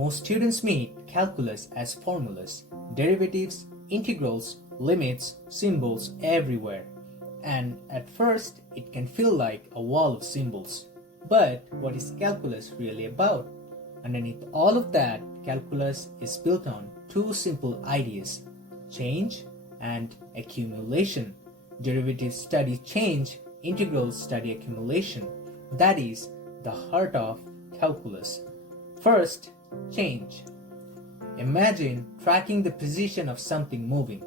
Most students meet calculus as formulas, derivatives, integrals, limits, symbols everywhere. And at first, it can feel like a wall of symbols. But what is calculus really about? Underneath all of that, calculus is built on two simple ideas: change and accumulation. Derivatives study change, integrals study accumulation. That is the heart of calculus. First, change. Imagine tracking the position of something moving.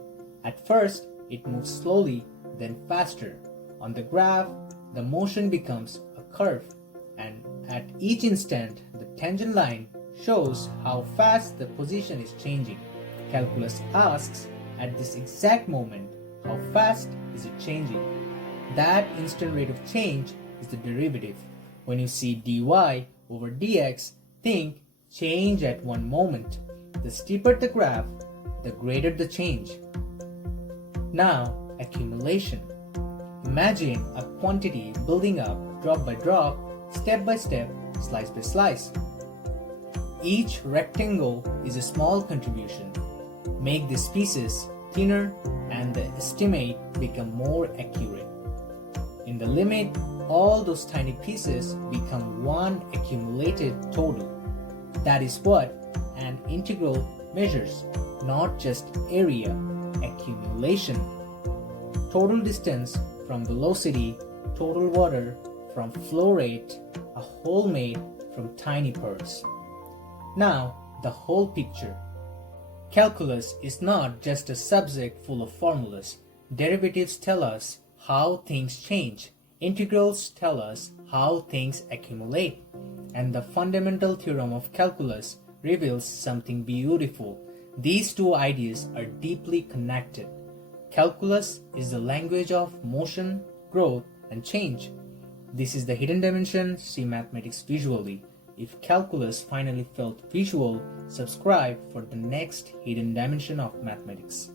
At first, it moves slowly, then faster. On the graph, the motion becomes a curve, and at each instant, the tangent line shows how fast the position is changing. Calculus asks, at this exact moment, how fast is it changing? That instant rate of change is the derivative. When you see dy over dx, think change at one moment. The steeper the graph, the greater the change. Now, accumulation. Imagine a quantity building up drop by drop, step by step, slice by slice. Each rectangle is a small contribution. Make these pieces thinner and the estimate become more accurate. In the limit, all those tiny pieces become one accumulated total. That is what an integral measures, not just area, accumulation. Total distance from velocity, total water from flow rate, a whole made from tiny parts. Now, the whole picture. Calculus is not just a subject full of formulas. Derivatives tell us how things change. Integrals tell us how things accumulate. And the fundamental theorem of calculus reveals something beautiful. These two ideas are deeply connected. Calculus is the language of motion, growth, and change. This is the hidden dimension. See mathematics visually. If calculus finally felt visual, subscribe for the next hidden dimension of mathematics.